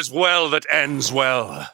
is well that ends well.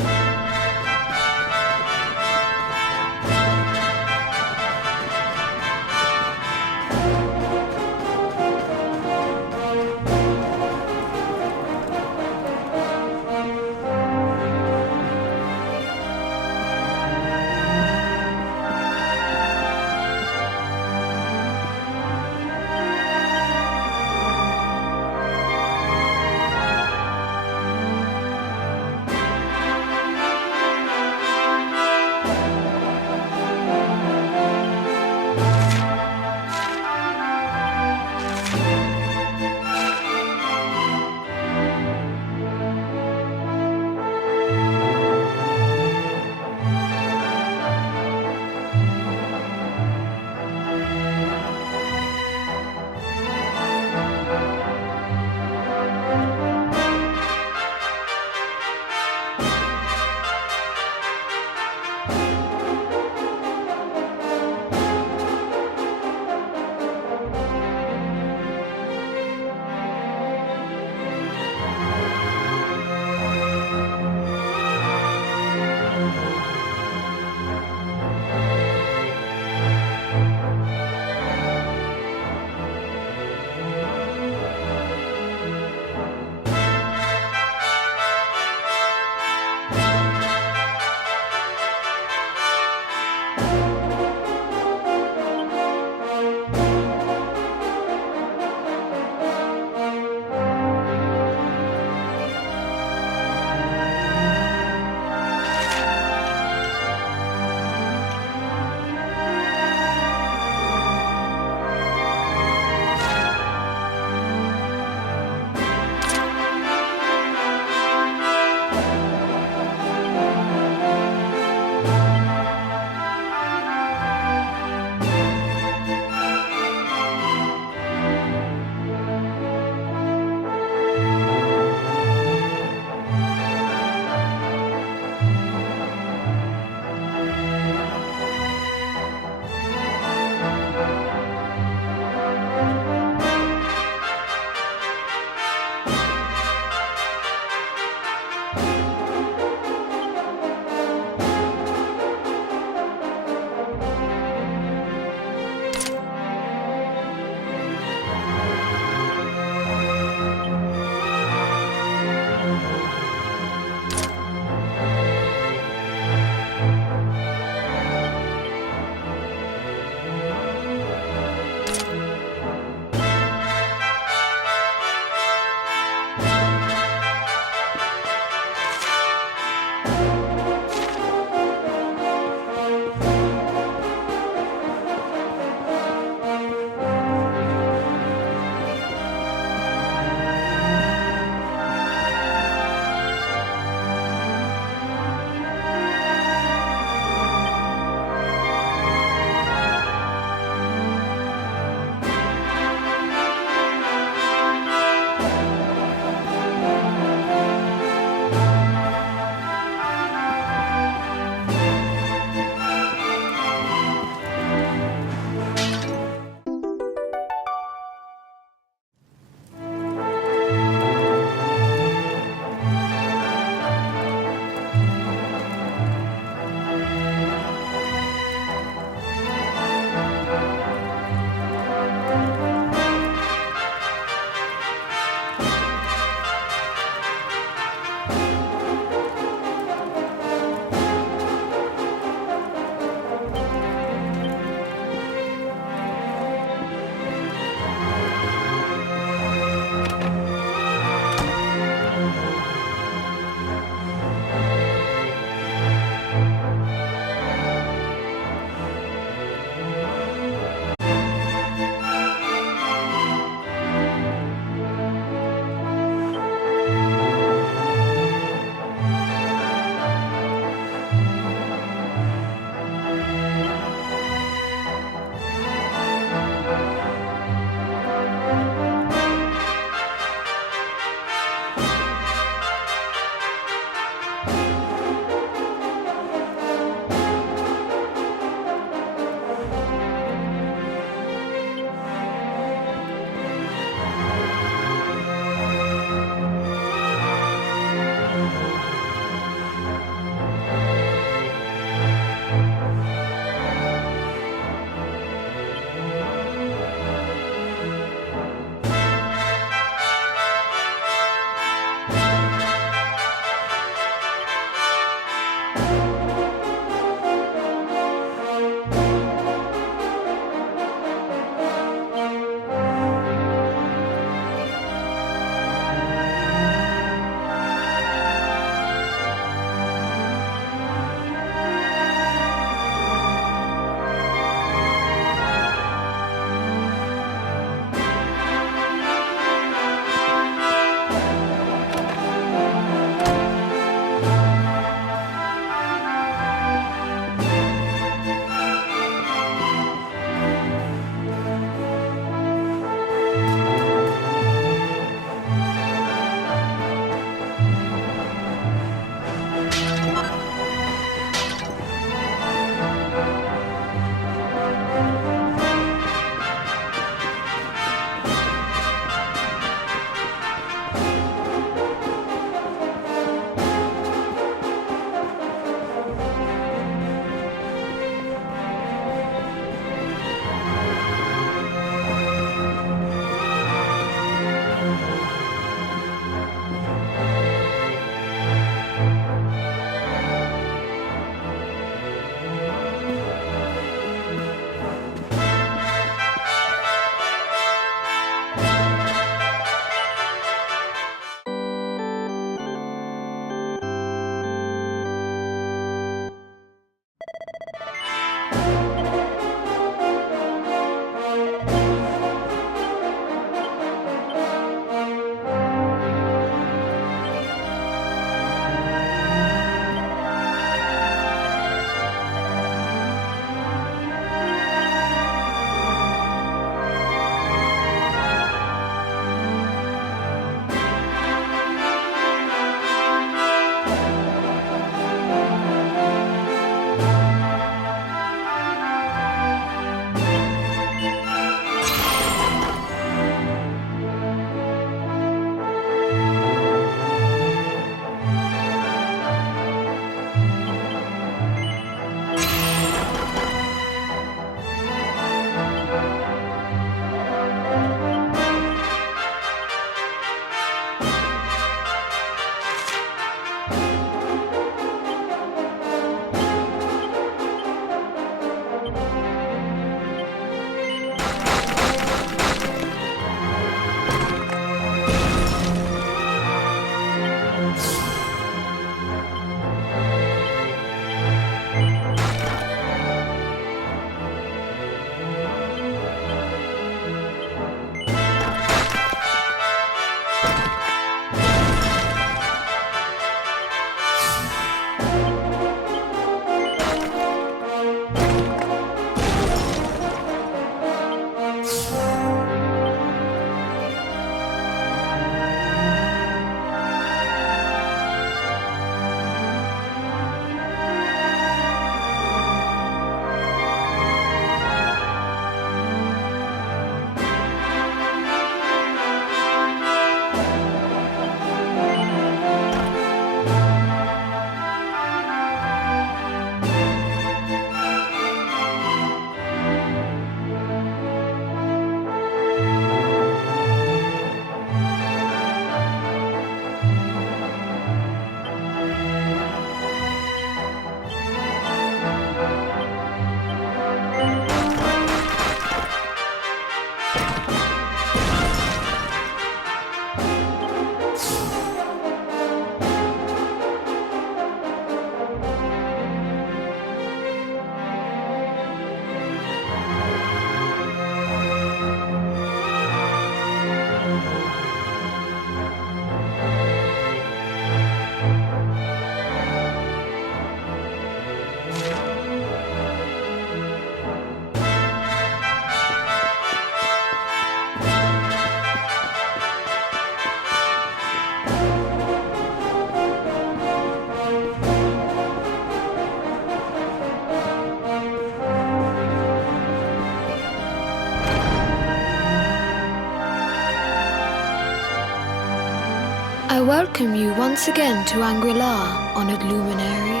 welcome you once again to Anguilla, honored luminary.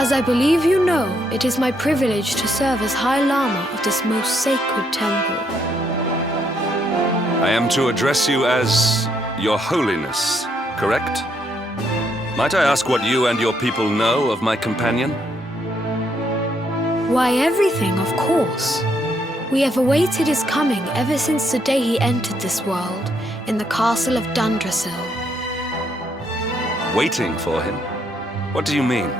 As I believe you know, it is my privilege to serve as High Lama of this most sacred temple. I am to address you as Your Holiness, correct? Might I ask what you and your people know of my companion? Why, everything, of course. We have awaited his coming ever since the day he entered this world, in the castle of Dundrasil. Waiting for him? What do you mean?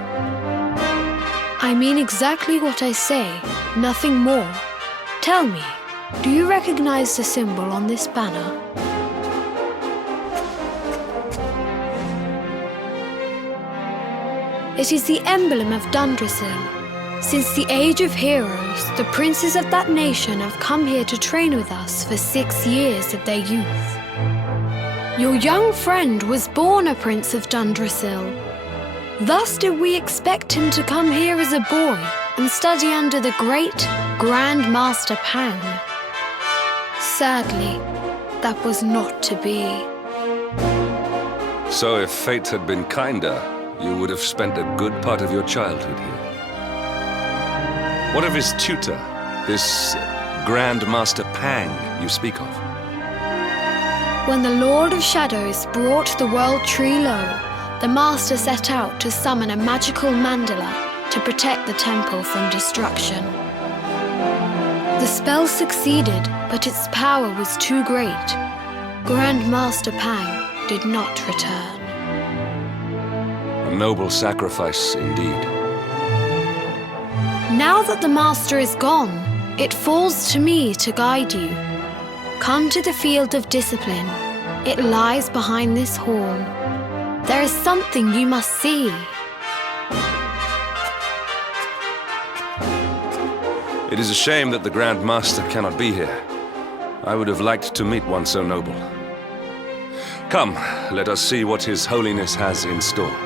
I mean exactly what I say, nothing more. Tell me, do you recognize the symbol on this banner? It is the emblem of Dundrasil. Since the age of heroes, the princes of that nation have come here to train with us for 6 years of their youth. Your young friend was born a prince of Dundrasil. Thus did we expect him to come here as a boy and study under the great Grand Master Pang. Sadly, that was not to be. So if fate had been kinder, you would have spent a good part of your childhood here. What of his tutor, this Grand Master Pang you speak of? When the Lord of Shadows brought the world tree low, the Master set out to summon a magical mandala to protect the temple from destruction. The spell succeeded, but its power was too great. Grand Master Pang did not return. A noble sacrifice indeed. Now that the Master is gone, it falls to me to guide you. Come to the field of discipline. It lies behind this horn. There is something you must see. It is a shame that the Grand Master cannot be here. I would have liked to meet one so noble. Come, let us see what His Holiness has in store.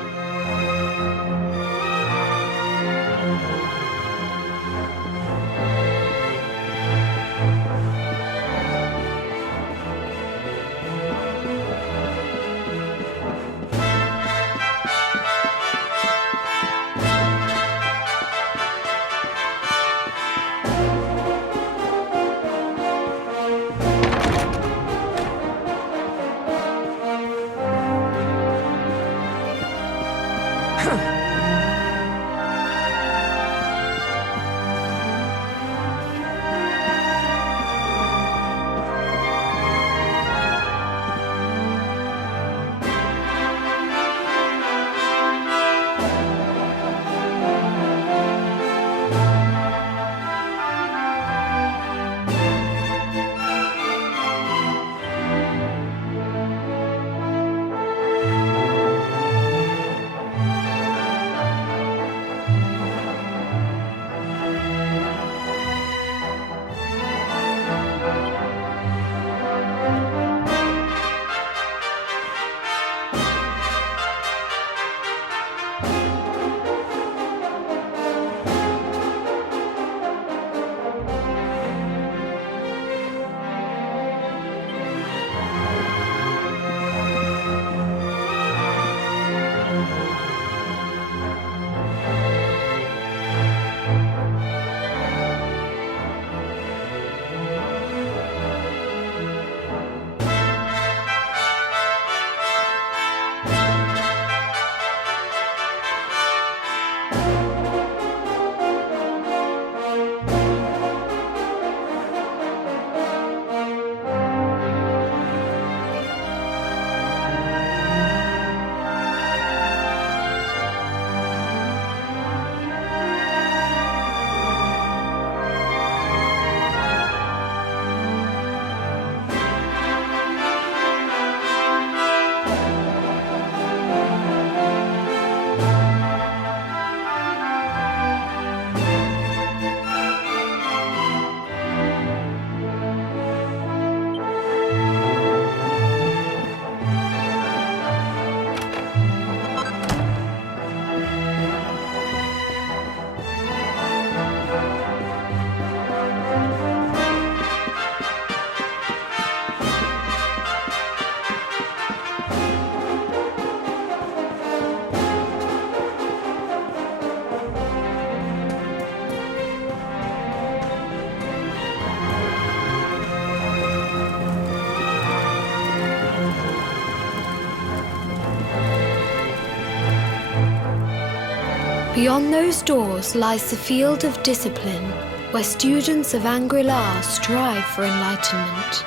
Beyond those doors lies the field of discipline, where students of Angri-La strive for enlightenment.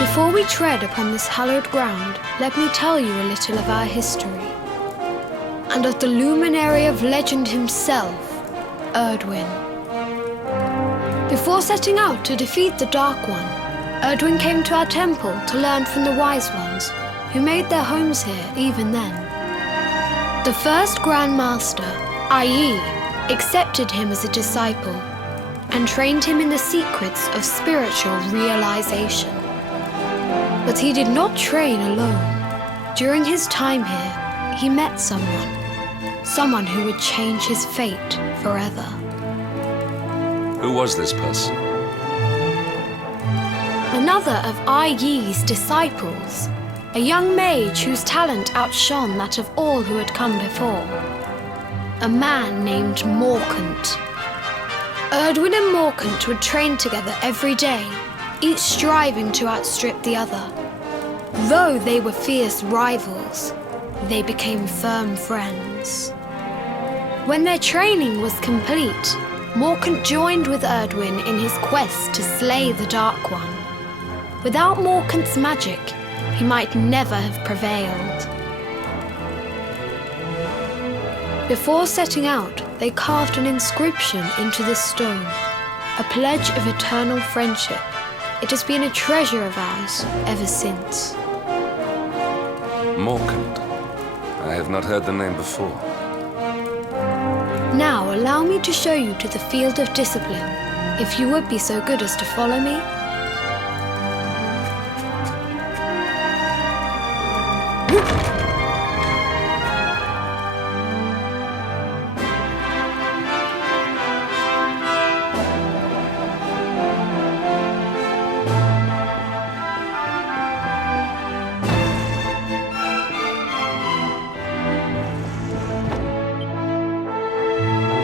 Before we tread upon this hallowed ground, let me tell you a little of our history, and of the luminary of legend himself, Erdwin. Before setting out to defeat the Dark One, Erdwin came to our temple to learn from the Wise Ones, who made their homes here even then. The first Grand Master, i.e., accepted him as a disciple and trained him in the secrets of spiritual realization. But he did not train alone. During his time here, he met someone who would change his fate forever. Who was this person? Another of Ai Yi's disciples, a young mage whose talent outshone that of all who had come before. A man named Morkant. Erdwin and Morkant would train together every day, each striving to outstrip the other. Though they were fierce rivals, they became firm friends. When their training was complete, Morkant joined with Erdwin in his quest to slay the Dark One. Without Morkant's magic, he might never have prevailed. Before setting out, they carved an inscription into the stone, a pledge of eternal friendship. It has been a treasure of ours ever since. Morkant. I have not heard the name before. Now allow me to show you to the field of discipline, if you would be so good as to follow me.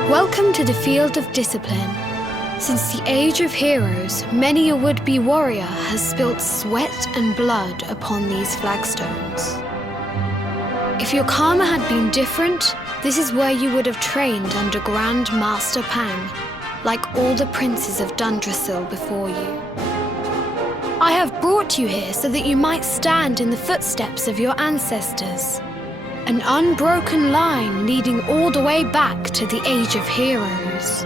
Welcome to the field of discipline. Since the age of heroes, many a would-be warrior has spilt sweat and blood upon these flagstones. If your karma had been different, this is where you would have trained under Grand Master Pang, like all the princes of Dundrasil before you. I have brought you here so that you might stand in the footsteps of your ancestors. An unbroken line leading all the way back to the Age of Heroes.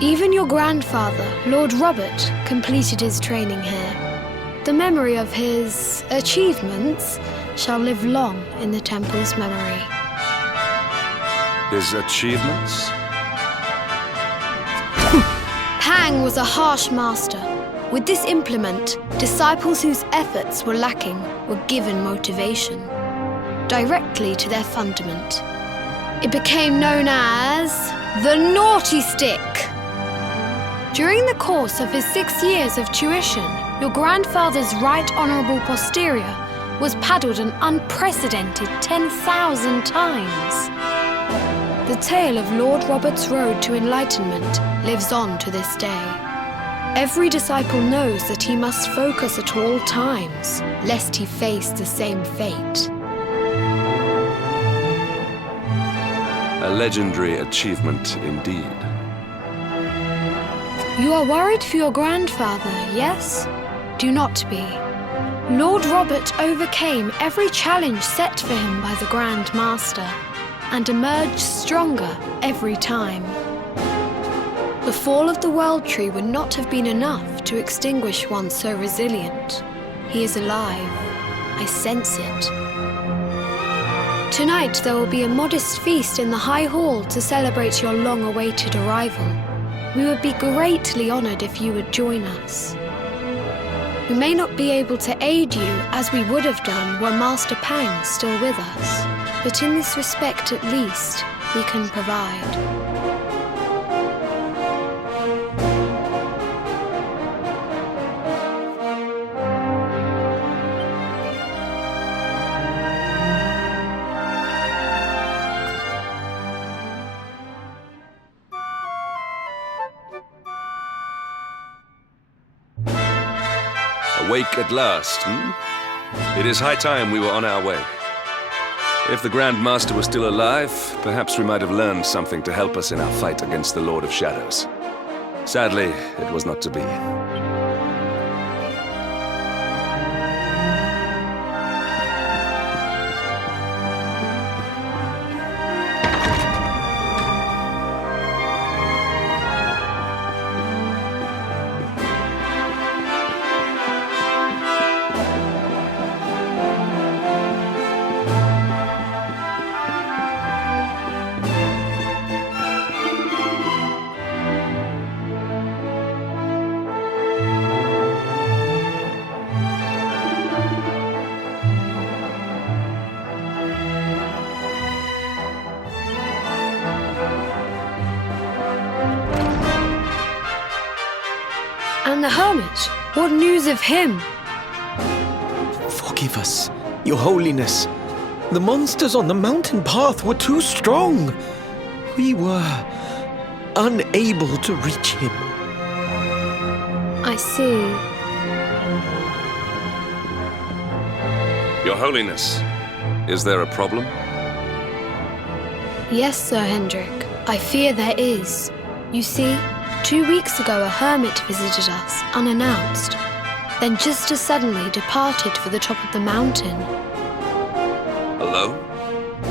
Even your grandfather, Lord Robert, completed his training here. The memory of his achievements shall live long in the temple's memory. His achievements? Pang was a harsh master. With this implement, disciples whose efforts were lacking were given motivation directly to their fundament. It became known as the Naughty Stick. During the course of his 6 years of tuition, your grandfather's right honourable posterior was paddled an unprecedented 10,000 times. The tale of Lord Robert's road to enlightenment lives on to this day. Every disciple knows that he must focus at all times, lest he face the same fate. A legendary achievement indeed. You are worried for your grandfather, yes? Do not be. Lord Robert overcame every challenge set for him by the Grand Master, and emerged stronger every time. The fall of the World Tree would not have been enough to extinguish one so resilient. He is alive. I sense it. Tonight there will be a modest feast in the High Hall to celebrate your long-awaited arrival. We would be greatly honoured if you would join us. We may not be able to aid you as we would have done were Master Pang still with us, but in this respect at least, we can provide. Awake at last, hmm? It is high time we were on our way. If the Grand Master was still alive, perhaps we might have learned something to help us in our fight against the Lord of Shadows. Sadly, it was not to be. And the hermit? What news of him? Forgive us, Your Holiness. The monsters on the mountain path were too strong. We were unable to reach him. I see. Your Holiness, is there a problem? Yes, Sir Hendrik. I fear there is. You see, 2 weeks ago a hermit visited us, unannounced, then just as suddenly departed for the top of the mountain. Alone?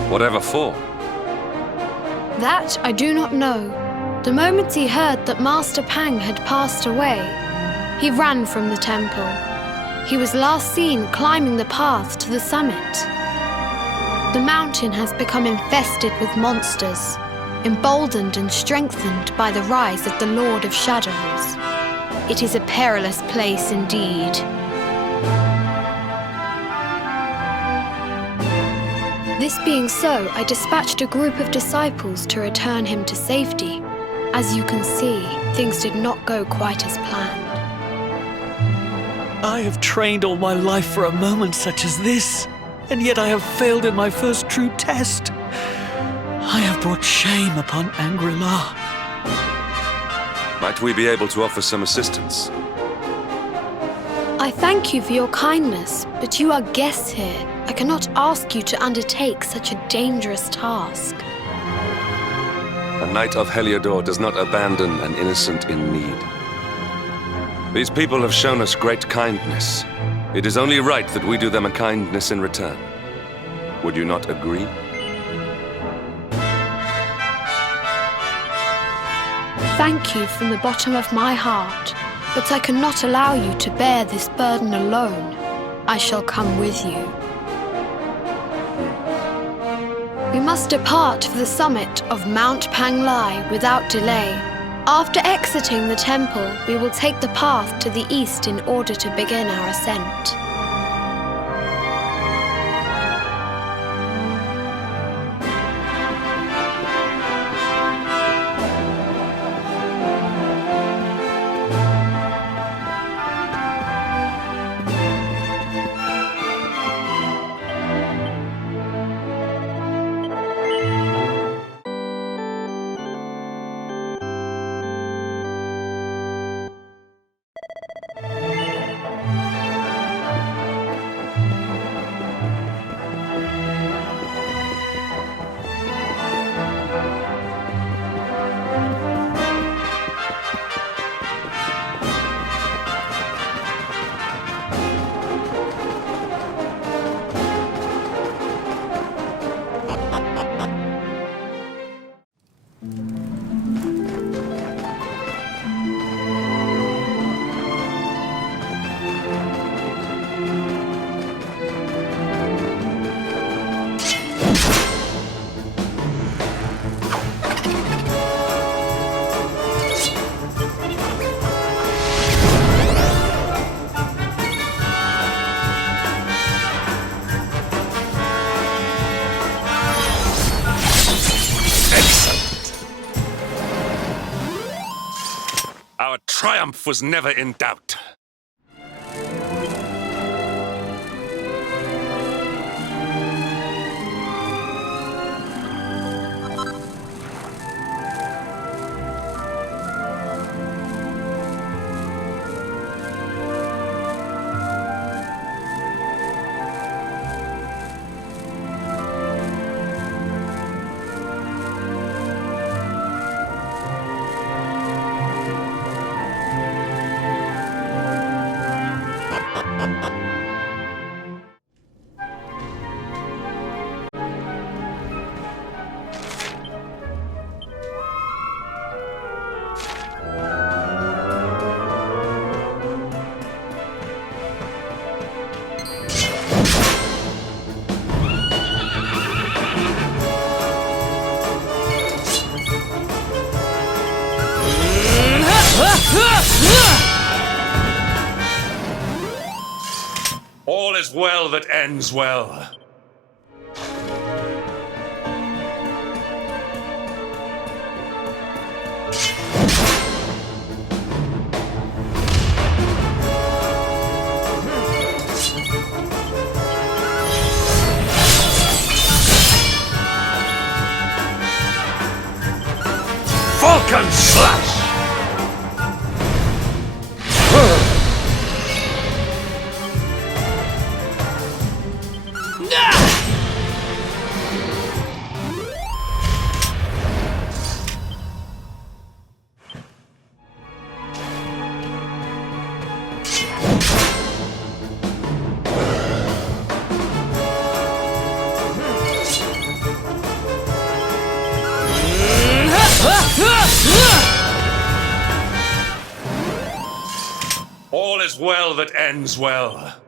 Whatever for? That I do not know. The moment he heard that Master Pang had passed away, he ran from the temple. He was last seen climbing the path to the summit. The mountain has become infested with monsters, emboldened and strengthened by the rise of the Lord of Shadows. It is a perilous place indeed. This being so, I dispatched a group of disciples to return him to safety. As you can see, things did not go quite as planned. I have trained all my life for a moment such as this, and yet I have failed in my first true test. I have brought shame upon Angri-La. Might we be able to offer some assistance? I thank you for your kindness, but you are guests here. I cannot ask you to undertake such a dangerous task. A knight of Heliodor does not abandon an innocent in need. These people have shown us great kindness. It is only right that we do them a kindness in return. Would you not agree? Thank you from the bottom of my heart, but I cannot allow you to bear this burden alone. I shall come with you. We must depart for the summit of Mount Panglai without delay. After exiting the temple, we will take the path to the east in order to begin our ascent. Our triumph was never in doubt. All is well that ends well. Falcon Slash! All is well that ends well.